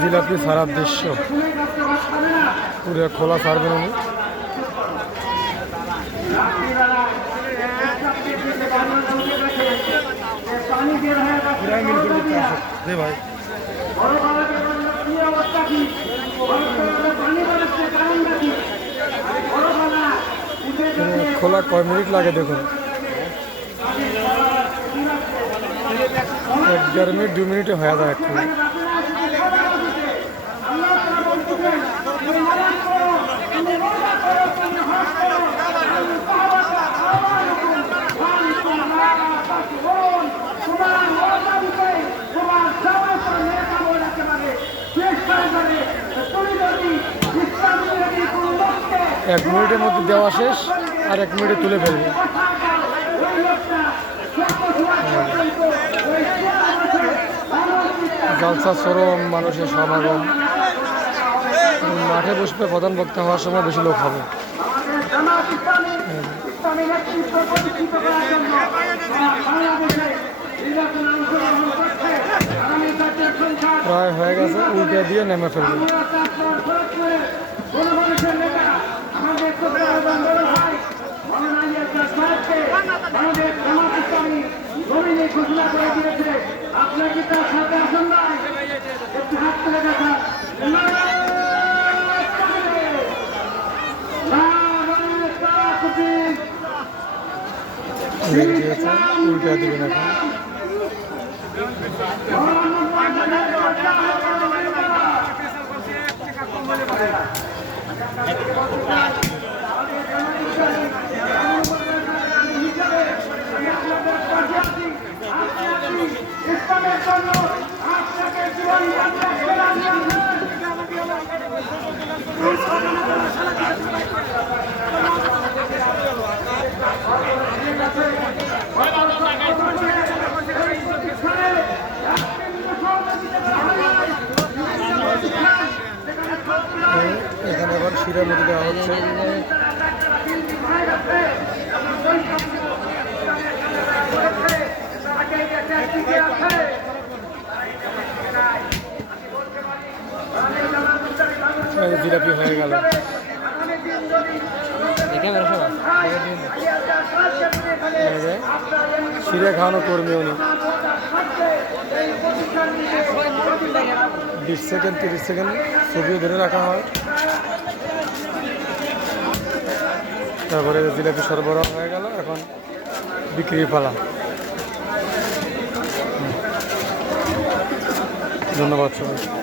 জিলাপি ছাড়ার দৃশ্য, পুরো খোলা ছাড়বেন উনি। ভাই খোলা কয় মিনিট লাগে দেখুন, 1-1.5 মিনিট 2 মিনিটে হয়ে যায় একটু। এক মিনিটের মধ্যে দেওয়া শেষ, আর 1 মিনিটে তুলে ফেলবে। জালসা চরম, মানুষের সমাগম। মাঠে বসবে, প্রধান বক্তা হওয়ার সময় বেশি লোক হবে। প্রায় হয়ে গেছে, উল্টে দিয়ে নেমে ফেলবে। উল্টা দিবেন এখন। এখানে আবার শিরা মধ্যে দেওয়া হচ্ছে। জিলাপি হয়ে গেল। শিরা খাওয়ানো কর্মী উনি। 20 সেকেন্ড 30 সেকেন্ড ছবিও ধরে রাখা হয়, তারপরে জিলাপি সরবরাহ হয়ে গেল। এখন বিক্রির পালা। ধন্যবাদ সবাই।